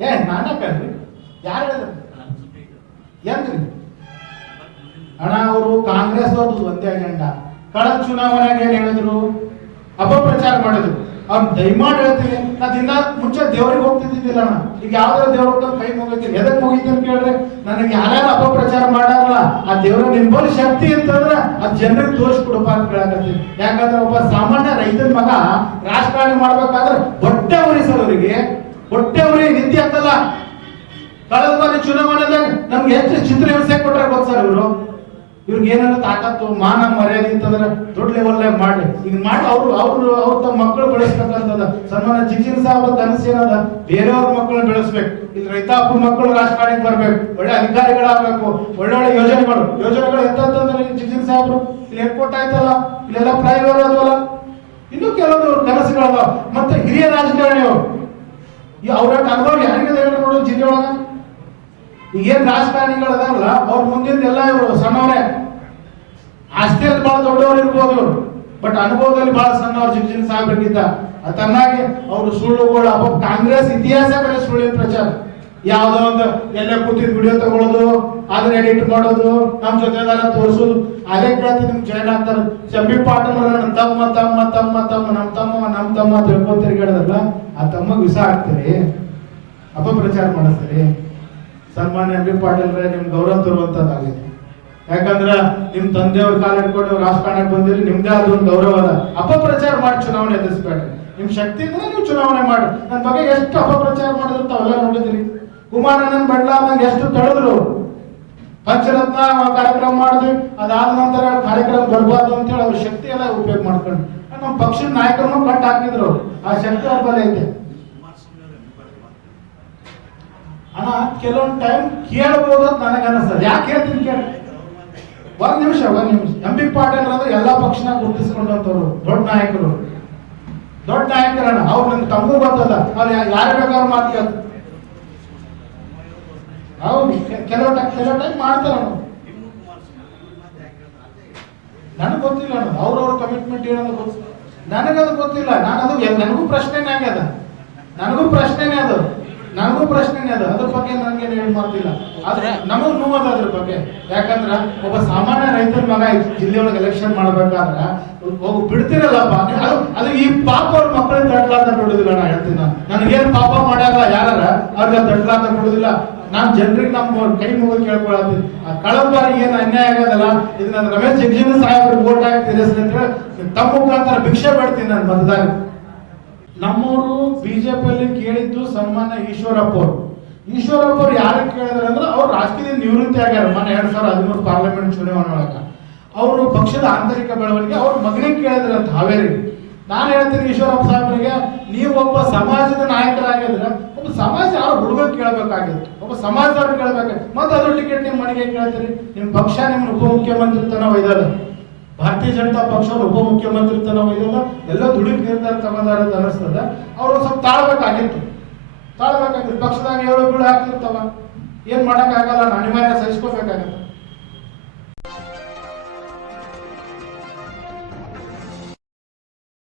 ನಾನೇ ಕಣ್ರಿ, ಯಾರು ಹೇಳಿದ್ರು ಏನ್ರಿ ಅಣ್ಣ? ಅವರು ಕಾಂಗ್ರೆಸ್ ಅವ್ರದ್ದು ಒಂದೇ ಅಜೆಂಡಾ. ಕಳೆದ ಚುನಾವಣೆಗೆ ಏನ್ ಹೇಳಿದ್ರು? ಅಪಪ್ರಚಾರ ಮಾಡಿದ್ರು. ಅವ್ರು ದಯಮಾಡಿ ಹೇಳ್ತೀನಿ, ನಾ ದಿನ ಮುಂಚೆ ದೇವ್ರಿಗೆ ಹೋಗ್ತಿದ್ದಿಲ್ಲ ಅಣ್ಣ. ಈಗ ಯಾವ್ದಾರ ದೇವ್ರ ಕೈ ಮುಗಿತೀನಿ, ಎದಕ್ ಮುಗಿತೀನಿ ಕೇಳ್ರಿ? ನನಗೆ ಯಾರ್ಯಾರು ಅಪಪ್ರಚಾರ ಮಾಡಾರಲ್ಲ, ಆ ದೇವ್ರ ನಿಂಬಲ್ಲಿ ಶಕ್ತಿ ಅಂತಂದ್ರೆ ಅದ್ ಜನರಿಗೆ ತೋರಿಸ್ಕೊಡಪ್ಪ ಅಂತ ಕೇಳಕತ್ತೀನಿ. ಯಾಕಂದ್ರೆ ಒಬ್ಬ ಸಾಮಾನ್ಯ ರೈತನ ಮಗ ರಾಜಕಾರಣ ಮಾಡ್ಬೇಕಾದ್ರೆ ಹೊಟ್ಟೆ ಉರಿ ಸರ್, ಅವರಿಗೆ ಹೊಟ್ಟೆ ಉರಿ ನಿತ್ಯ ಅಂತಲ್ಲ. ಕಳೆದ ಬಾರಿ ಚುನಾವಣೆದಾಗ ನಮ್ಗೆ ಹೆಚ್ಚು ಚಿತ್ರ ಹಿಂಸೆ ಕೊಟ್ರೆ ಗೊತ್ತ ಸರ್ ಇವರು. ಇವ್ರಿಗೆ ಏನಾದ್ರು ತಾಕತ್ತು ಮಾನ ಮರ್ಯಾದೆ ಅಂತಂದ್ರೆ ದೊಡ್ಡ ಲೆವೆಲ್ನಾಗ ಮಾಡ್ಲಿ. ಈಗ ಮಾಡಿ ಅವ್ರು ತಮ್ಮ ಮಕ್ಕಳು ಬೆಳೆಸ್ಬೇಕಂತದ. ಸನ್ಮಾನ ಜಿಗಿನ ಸಾಹೇಬ್ ಕನಸು ಏನದ? ಬೇರೆಯವ್ರ ಮಕ್ಕಳನ್ನ ಬೆಳೆಸ್ಬೇಕು. ಇಲ್ಲಿ ರೈತಾಪಿ ಮಕ್ಕಳು ರಾಜಕಾರಣಕ್ಕೆ ಬರ್ಬೇಕು, ಒಳ್ಳೆ ಅಧಿಕಾರಿಗಳಾಗಬೇಕು, ಒಳ್ಳೊಳ್ಳೆ ಯೋಜನೆಗಳು ಎಂತಂದ್ರೆ ಜಿಗಿನ ಸಾಹೇಬ್ರು ಇಲ್ಲಿ ಏರ್ಪೋರ್ಟ್ ಆಯ್ತಲ್ಲ, ಇಲ್ಲೆಲ್ಲ ಫ್ಲೈಓವರ್ ಅದವಲ್ಲ, ಇನ್ನು ಕೆಲವೊಂದು ಕನಸುಗಳವ. ಮತ್ತೆ ಹಿರಿಯ ರಾಜಕಾರಣಿ ಅವರು ಅವ್ರ ಅನುಭವ ಯಾರಿಗೆ ಹೇಳಿ ನೋಡು ಜಿಲ್ಲೆ ಒಳಗ. ಈಗೇನ್ ರಾಜಕಾರಣಿಗಳು ಅದಾರಲ್ಲ, ಅವ್ರ ಮುಂದಿನ ಎಲ್ಲ ಇವರು ಸಣ್ಣವ್ರೆ. ಆಸ್ತಿಯಲ್ಲಿ ಬಹಳ ದೊಡ್ಡವ್ರು ಇರ್ಬೋದು, ಬಟ್ ಅನುಭವದಲ್ಲಿ ಬಹಳ ಸಣ್ಣವ್ರು ಜಿಗಿನ ಸಾಹೇಬ್ರಿಗಿದ್ದ. ತನ್ನಾಗಿ ಅವರು ಸುಳ್ಳುಗಳು ಕಾಂಗ್ರೆಸ್ ಇತಿಹಾಸ ಬರೀ ಸುಳ್ಳಿನ ಪ್ರಚಾರ. ಯಾವ್ದೋ ಒಂದು ಎಲ್ಲ ಕೂತಿದ್ ವಿಡಿಯೋ ತಗೊಳ್ಳೋದು, ಅದನ್ನ ಎಡಿಟ್ ಮಾಡೋದು, ನಮ್ ಜೊತೆದಾರ ತೋರಿಸೋದು. ಅದೇ ಕೇಳ್ತೀನಿ, ನಿಮ್ಗೆ ಜಾಯ್ನ್ ಆಗ್ತಾರೆ. ಚಂಬಿ ಪಾಟೀಲ್ ತಮ್ಮ ತಮ್ಮ ತಮ್ಮ ತಮ್ಮ ನಮ್ ತಮ್ಮ ತಿಳ್ಕೊಂಡ್ ತಿರ್ಗಾಡದಲ್ಲ, ಆ ತಮ್ಮಗ್ ವಿಷ ಹಾಕ್ತೀರಿ, ಅಪಪ್ರಚಾರ ಮಾಡಿಸ್ತೀರಿ. ಸನ್ಮಾನ್ಯ ಎಂ ಬಿ ಪಾಟೀಲ್ ನಿಮ್ ಗೌರವ ತರುವಂತದ್ದಾಗೈತಿ. ಯಾಕಂದ್ರ ನಿಮ್ ತಂದೆಯವ್ರ ಕಾಲ ಇಟ್ಕೊಂಡು ರಾಜಕಾರಣಕ್ಕೆ ಬಂದಿರಿ, ನಿಮ್ದೇ ಅದೊಂದು ಗೌರವ ಅದ. ಅಪಪ್ರಚಾರ ಮಾಡಿ ಚುನಾವಣೆ ಎದುರಿಸ್ಬೇಡ್ರಿ. ನಿಮ್ ಶಕ್ತಿ ಇದ್ರೆ ನೀವು ಚುನಾವಣೆ ಮಾಡಿ. ನನ್ನ ಬಗ್ಗೆ ಎಷ್ಟು ಅಪಪ್ರಚಾರ ಮಾಡಿದ್ರು ತಾವೆಲ್ಲ ನೋಡಿದ್ರಿ. ಕುಮಾರಣ್ಣನ್ ಬಡ್ಲಾದಂಗೆ ಎಷ್ಟು ತಡೆದ್ರು. ಪಂಚರತ್ನ ಕಾರ್ಯಕ್ರಮ ಮಾಡಿದ್ವಿ, ಅದಾದ ನಂತರ ಕಾರ್ಯಕ್ರಮ ಬರ್ಬಾರ್ದು ಅಂತೇಳಿ ಅವ್ರ ಶಕ್ತಿ ಎಲ್ಲ ಉಪಯೋಗ ಮಾಡ್ಕೊಂಡು ನಮ್ಮ ಪಕ್ಷದ ನಾಯಕರನ್ನು ಕಟ್ ಹಾಕಿದ್ರು. ಆ ಶಕ್ತಿ ಅವ್ರ ಬಲ ಐತೆ ಅಣ್ಣ. ಕೆಲವೊಂದು ಟೈಮ್ ಕೇಳ್ಬೋದು ಅಂತ ನನಗೆ ಅನಿಸ್ತದೆ. ಯಾಕೆ ಹೇಳ್ತೀನಿ ಕೇಳಿ, ಒಂದ್ ನಿಮಿಷ. ಎಂ ಬಿ ಪಾಟೀಲ್ ಅಂದ್ರೆ ಎಲ್ಲಾ ಪಕ್ಷನ ಗುರುತಿಸ್ಕೊಂಡಂತವ್ರು, ದೊಡ್ಡ ನಾಯಕರಣ್ಣ. ಅವ್ರು ನಿಮ್ಗೆ ತಮಗೂ ಗೊತ್ತದ, ಅವ್ರು ಯಾರು ಬೇಕಾದ್ರೂ ಮಾತು ಕೇಳ್ತಾರೆ. ಹೌದು, ಕೆಲವು ಟೈಮ್ ಮಾಡ್ತಾರ. ನನಗೆ ಗೊತ್ತಿಲ್ಲ ಅನ್ನೋದು, ಅವ್ರವ್ರ ಕಮಿಟ್ಮೆಂಟ್ ಏನೋ ಗೊತ್ತಿಲ್ಲ, ನನಗದು ಗೊತ್ತಿಲ್ಲ. ನನಗೂ ಪ್ರಶ್ನೆನೇ ಆಗ್ಯದ, ನನಗೂ ಪ್ರಶ್ನೆನೇ ಅದು. ಅದ್ರ ಬಗ್ಗೆ ನನಗೇನು ಹೇಳಿ ಮಾಡ್ತಿಲ್ಲ. ಆದ್ರೆ ನಮಗ್ ನೋವದ ಅದ್ರ ಬಗ್ಗೆ. ಯಾಕಂದ್ರ ಒಬ್ಬ ಸಾಮಾನ್ಯ ರೈತರ ಮಗ ಜಿಲ್ಲೆಯೊಳಗೆ ಎಲೆಕ್ಷನ್ ಮಾಡ್ಬೇಕಾದ್ರ ಹೋಗಿ ಬಿಡ್ತಿರಲ್ಲಪ್ಪ, ಅದು ಈ ಪಾಪ ಅವ್ರ ಮಕ್ಕಳಿಗೆ ತಡ್ಲಾರ್ದ ಬಿಡುದಿಲ್ಲ. ನಾ ಹೇಳ್ತೀನಿ, ನನಗೇನು ಪಾಪ ಮಾಡ್ಯಾರ ಯಾರ ಅವ್ರಿಗೆ ತಡ್ಲಾರ್ದ ಬಿಡುದಿಲ್ಲ. ನಾನ್ ಜನರಿಗೆ ನಮ್ಮ ಕೈ ಮುಗಿ ಕೇಳ್ಕೊಳತ್ತೀನಿ. ಕಳೆದ ಬಾರಿ ಏನ್ ಅನ್ಯಾಯ ಆಗದಲ್ಲ, ಇದನ್ನ ರಮೇಶ್ ಜಿಗಜಿನ ಸಾಹೇಬ್ರಿಗೆ ವೋಟ್ ಹಾಕ್ತೀರಿ ಅಂತ ಹೇಳಿ ತಮ್ಮ ಮುಖಾಂತರ ಭಿಕ್ಷೆ ಬೇಡ್ತೀನಿ ನಾನು ಮತದಾರ. ನಮ್ಮೂರು ಬಿಜೆಪಿಯಲ್ಲಿ ಕೇಳಿದ್ದು ಸನ್ಮಾನ್ಯ ಈಶ್ವರಪ್ಪ ಅವ್ರು ಯಾರಿಗೆ ಕೇಳಿದ್ರೆ ಅಂದ್ರೆ ಅವ್ರು ರಾಜಕೀಯದಿಂದ ನಿವೃತ್ತಿ ಆಗ್ಯಾರ. ಮೊನ್ನೆ 2013 ಪಾರ್ಲಿಮೆಂಟ್ ಚುನಾವಣೆ ಒಳಗ ಅವರು ಪಕ್ಷದ ಆಂತರಿಕ ಬೆಳವಣಿಗೆ ಅವ್ರ ಮಗನಿಗೆ ಕೇಳಿದ್ರೆ ಅಂತ ಹಾವೇರಿ. ನಾನು ಹೇಳ್ತೀನಿ ಈಶ್ವರಪ್ಪ ಸಾಹೇಬರಿಗೆ, ನೀವು ಒಬ್ಬ ಸಮಾಜದ ನಾಯಕರಾಗಿದ್ರೆ ಒಬ್ಬ ಸಮಾಜ ಯಾವ ಹುಡುಗ ಕೇಳಬೇಕಾಗಿತ್ತು, ಒಬ್ಬ ಸಮಾಜದವ್ರು ಕೇಳಬೇಕಾಗಿತ್ತು. ಮತ್ತೆ ಅದು ಟಿಕೆಟ್ ನಿಮ್ಮ ಮನೆಗೆ ಕೇಳ್ತೀರಿ. ನಿಮ್ಮ ಪಕ್ಷ ನಿಮ್ಮನ್ನು ಉಪಮುಖ್ಯಮಂತ್ರಿ ತನ ಒಯ್ದದ, ಭಾರತೀಯ ಜನತಾ ಪಕ್ಷವನ್ನು ಉಪಮುಖ್ಯಮಂತ್ರಿ ತನ ಒಯ್ದದ, ಎಲ್ಲ ದುಡಿಕ್ ನಿರ್ಧಾರ ತಗೊಂಡಾರ ಅಂತ ಅನಿಸ್ತದ. ಅವ್ರು ಸ್ವಲ್ಪ ತಾಳ್ಬೇಕಾಗಿತ್ತು. ಪಕ್ಷದಾಗ 7 ಬೀಳು ಹಾಕ್ತಿರ್ತಾವ, ಏನ್ ಮಾಡಕ್ ಆಗಲ್ಲ, ಅನಿವಾರ್ಯ ಸಹಿಸ್ಕೋಬೇಕಾಗತ್ತೆ.